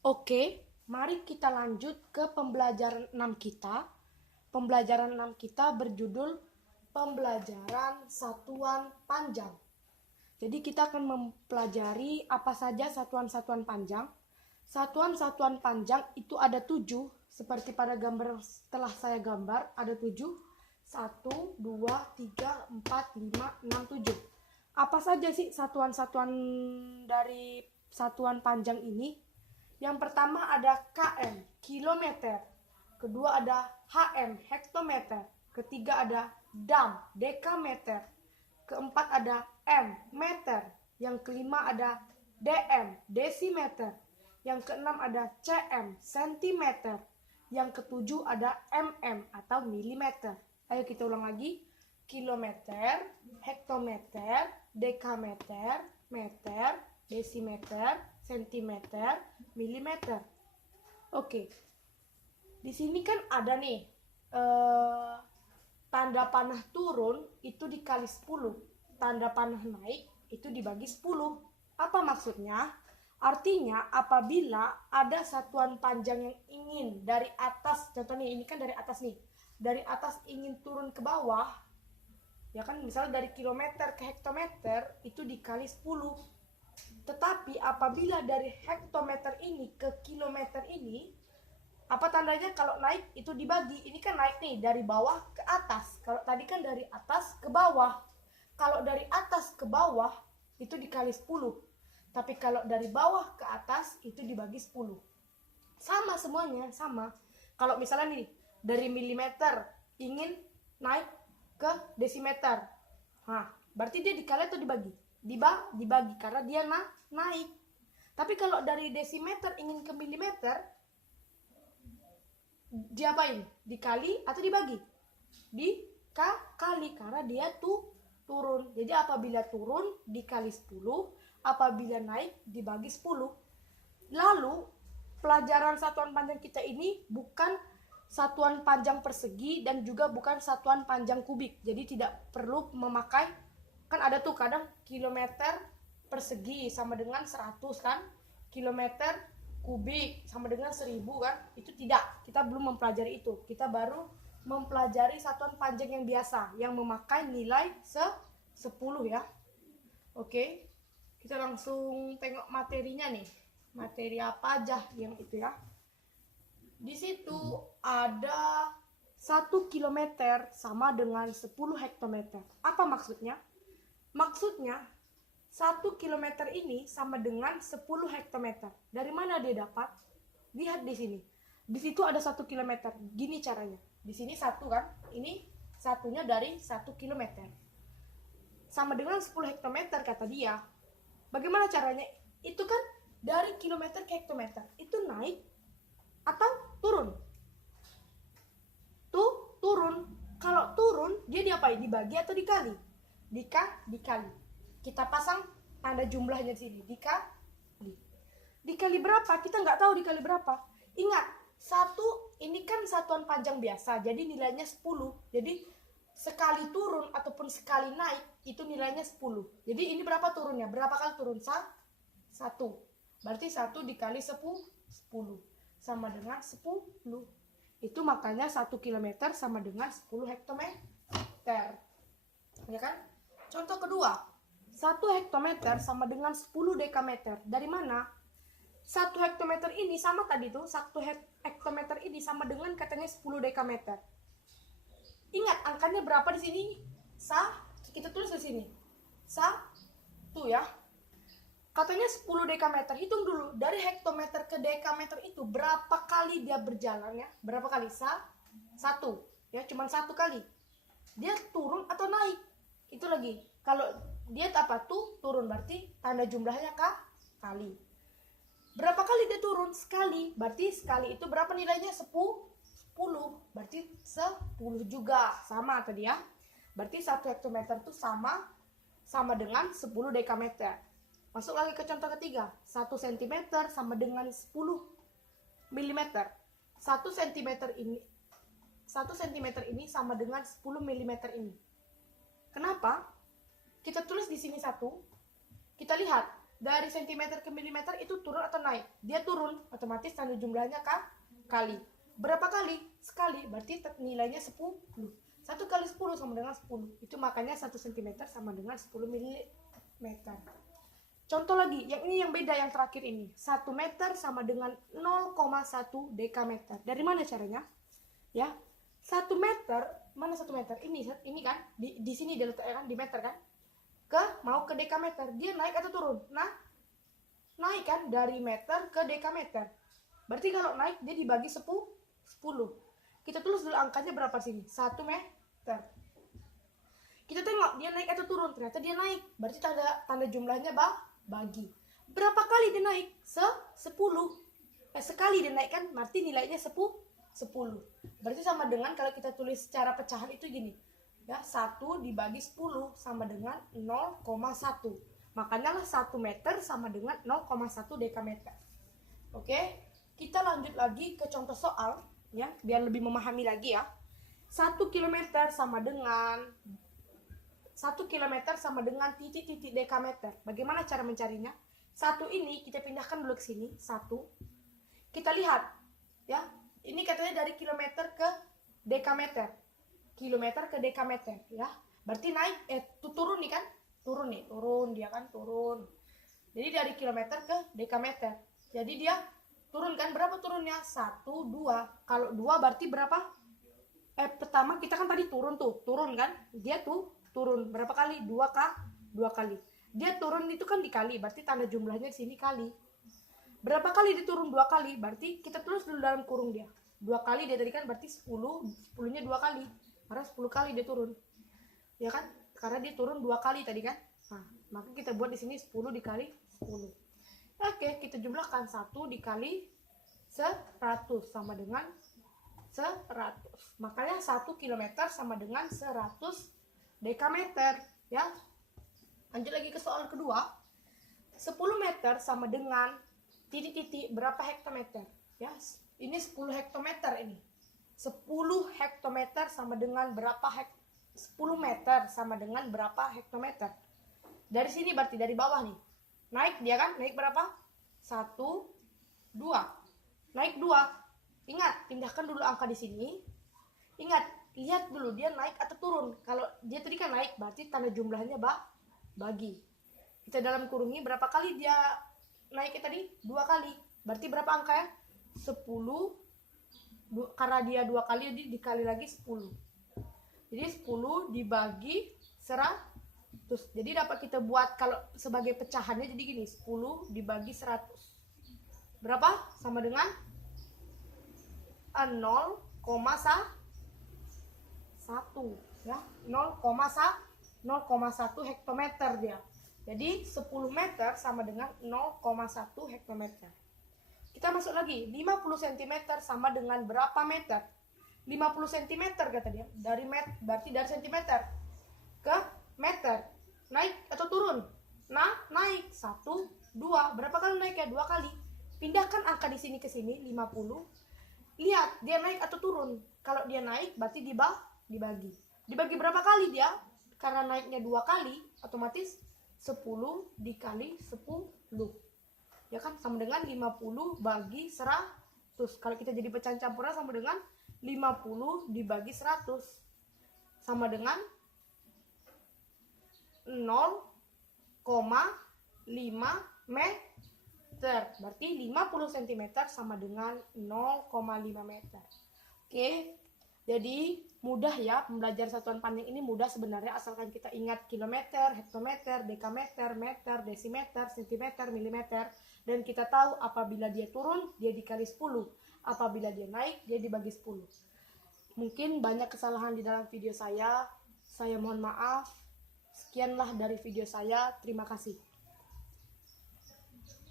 Oke, mari kita lanjut ke pembelajaran 6 kita. Pembelajaran 6 kita berjudul pembelajaran satuan panjang. Jadi kita akan mempelajari apa saja satuan-satuan panjang. Satuan-satuan panjang itu ada 7, seperti pada gambar setelah saya gambar, ada 7. 1, 2, 3, 4, 5, 6, 7. Apa saja sih satuan-satuan dari satuan panjang ini? Yang pertama ada km, kilometer. Kedua ada hm, hektometer. Ketiga ada dam, dekameter. Keempat ada m, meter. Yang kelima ada dm, desimeter. Yang keenam ada cm, sentimeter. Yang ketujuh ada mm atau milimeter. Ayo kita ulang lagi. Kilometer, hektometer, dekameter, meter, desimeter, sentimeter, milimeter. Oke, di sini kan ada nih tanda panah turun itu dikali 10, tanda panah naik itu dibagi 10. Apa maksudnya? Artinya apabila ada satuan panjang yang ingin dari atas, contohnya ini kan dari atas nih, dari atas ingin turun ke bawah, ya kan, misalnya dari kilometer ke hektometer itu dikali 10. Tetapi apabila dari hektometer ini ke kilometer ini, apa tandanya kalau naik itu dibagi? Ini kan naik nih dari bawah ke atas. Kalau tadi kan dari atas ke bawah. Kalau dari atas ke bawah itu dikali 10. Tapi kalau dari bawah ke atas itu dibagi 10. Sama semuanya, sama. Kalau misalnya nih dari milimeter ingin naik ke desimeter. Nah, berarti dia dikali atau dibagi? Dibagi karena dia naik. Tapi kalau dari desimeter ingin ke milimeter, diapain? Dikali atau dibagi? Dikali karena dia tuh turun. Jadi apabila turun dikali 10, apabila naik dibagi 10. Lalu pelajaran satuan panjang kita ini bukan satuan panjang persegi dan juga bukan satuan panjang kubik. Jadi tidak perlu memakai, kan ada tuh kadang kilometer persegi sama dengan 100 kan, kilometer kubik sama dengan 1000 kan. Itu tidak, kita belum mempelajari itu. Kita baru mempelajari satuan panjang yang biasa yang memakai nilai 10 ya. Oke, kita langsung tengok materinya nih. Materi apa aja yang itu ya. Di situ ada 1 kilometer sama dengan 10 hektometer. Apa maksudnya? Maksudnya 1 kilometer ini sama dengan 10 hektometer. Dari mana dia dapat? Lihat di sini. Di situ ada 1 kilometer. Gini caranya. Di sini 1 kan? Ini satunya dari 1 kilometer. Sama dengan 10 hektometer kata dia. Bagaimana caranya? Itu kan dari kilometer ke hektometer. Itu naik atau turun? Tuh, turun. Kalau turun, dia diapain? Dibagi atau dikali? Dikali. Kita pasang tanda jumlahnya di sini. Dikali. Dikali berapa? Kita nggak tahu dikali berapa. Ingat, 1 ini kan satuan panjang biasa. Jadi nilainya 10. Jadi sekali turun ataupun sekali naik itu nilainya 10. Jadi ini berapa turunnya? Berapa kali turun? 1. Berarti 1 dikali 10 sama dengan 10. Itu makanya 1 kilometer sama dengan 10 hektometer. Ya kan? Contoh kedua, 1 hektometer sama dengan 10 dekameter. Dari mana? 1 hektometer ini sama tadi tuh, 1 hektometer ini sama dengan katanya 10 dekameter. Ingat angkanya berapa di sini? Kita tulis di sini. 1 ya. Katanya 10 dekameter. Hitung dulu, dari hektometer ke dekameter itu berapa kali dia berjalan ya? Berapa kali? 1. Ya, cuma 1 kali. Dia turun atau naik? Itu lagi. Kalau dia apa tuh turun, berarti tanda jumlahnya kali. Berapa kali dia turun? Sekali. Berarti sekali itu berapa nilainya? 10. Berarti 10 juga. Sama tadi ya. Berarti 1 hektometer itu sama dengan 10 dekameter. Masuk lagi ke contoh ketiga. 1 cm sama dengan 10 mm. 1 cm ini sama dengan 10 mm ini. Kenapa? Kita tulis di sini 1. Kita lihat dari sentimeter ke milimeter itu turun atau naik? Dia turun, otomatis tanda jumlahnya kali. Berapa kali? Sekali, berarti nilainya 10. 1 kali 10 sama dengan 10. Itu makanya 1 cm sama dengan 10 mm. Contoh lagi, yang ini yang beda, yang terakhir ini. 1 meter sama dengan 0,1 dekameter. Dari mana caranya? Ya, 1 meter, mana 1 meter? Ini kan, di sini dia letaknya kan, di meter kan? Mau ke dekameter, dia naik atau turun? Nah, naik kan, dari meter ke dekameter. Berarti kalau naik, dia dibagi 10. Kita tulis dulu angkanya berapa sini? 1 meter. Kita tengok, dia naik atau turun? Ternyata dia naik. Berarti tanda jumlahnya bagi. Berapa kali dia naik? 10. Sekali dia naik kan, berarti nilainya 10. Berarti sama dengan kalau kita tulis secara pecahan itu gini. Ya, 1 dibagi 10 sama dengan 0,1. Makanya lah 1 meter sama dengan 0,1 dekameter. Oke, kita lanjut lagi ke contoh soal ya, biar lebih memahami lagi ya. 1 kilometer sama dengan 1 kilometer sama dengan titik-titik dekameter. Bagaimana cara mencarinya? 1 ini kita pindahkan dulu ke sini, 1. Kita lihat ya, ini katanya dari kilometer ke dekameter. Kilometer ke dekameter ya. Berarti naik turun nih kan? Turun dia kan, turun. Jadi dari kilometer ke dekameter. Jadi dia turun kan, berapa turunnya? 1, 2. Kalau 2 berarti berapa? Pertama kita kan tadi turun kan? Dia turun berapa kali? 2 kali. Dia turun itu kan dikali, berarti tanda jumlahnya di sini kali. Berapa kali dia turun? 2 kali. Berarti kita tulis dulu dalam kurung dia. 2 kali dia tadi kan, berarti 10. 10-nya 2 kali. Karena 10 kali dia turun. Ya kan? Karena dia turun 2 kali tadi kan? Nah, maka kita buat di sini 10 dikali 10. Oke, kita jumlahkan 1 dikali 100 sama dengan 100. Makanya 1 km sama dengan 100 dekameter ya. Lanjut lagi ke soal kedua. 10 meter sama dengan titik-titik berapa hektometer ya. Ini 10 hektometer ini. 10 hektometer sama dengan berapa 10 meter sama dengan berapa hektometer. Dari sini berarti dari bawah nih. Naik dia kan? Naik berapa? 1, 2. Naik 2. Ingat, pindahkan dulu angka di sini. Ingat, lihat dulu dia naik atau turun. Kalau dia tadi kan naik, berarti tanda jumlahnya bagi. Kita dalam kurungi berapa kali dia naiknya tadi? 2 kali. Berarti berapa angka ya? 10. Karena dia 2 kali, jadi dikali lagi 10. Jadi 10 dibagi 100. Jadi dapat kita buat kalau sebagai pecahannya jadi gini. 10 dibagi 100. Berapa? Sama dengan 0,1 ya, 0,1 hektometer dia. Jadi 10 meter sama dengan 0,1 hektometer. Kita masuk lagi, 50 cm sama dengan berapa meter? 50 cm kata dia. Dari berarti dari centimeter ke meter. Naik atau turun? Nah, naik 1, 2. Berapa kali naik ya? 2 kali. Pindahkan angka di sini ke sini, 50. Lihat, dia naik atau turun. Kalau dia naik berarti dibagi. Dibagi berapa kali dia? Karena naiknya 2 kali, otomatis 10 dikali 10. Ya kan, sama dengan 50 bagi 100. Kalau kita jadi pecahan campuran sama dengan 50 dibagi 100. Sama dengan 0,5 meter. Berarti 50 cm sama dengan 0,5 meter. Oke. Jadi mudah ya, belajar satuan pandang ini mudah sebenarnya, asalkan kita ingat kilometer, hektometer, dekameter, meter, desimeter, sentimeter, milimeter. Dan kita tahu apabila dia turun, dia dikali 10. Apabila dia naik, dia dibagi 10. Mungkin banyak kesalahan di dalam video saya mohon maaf. Sekianlah dari video saya, terima kasih.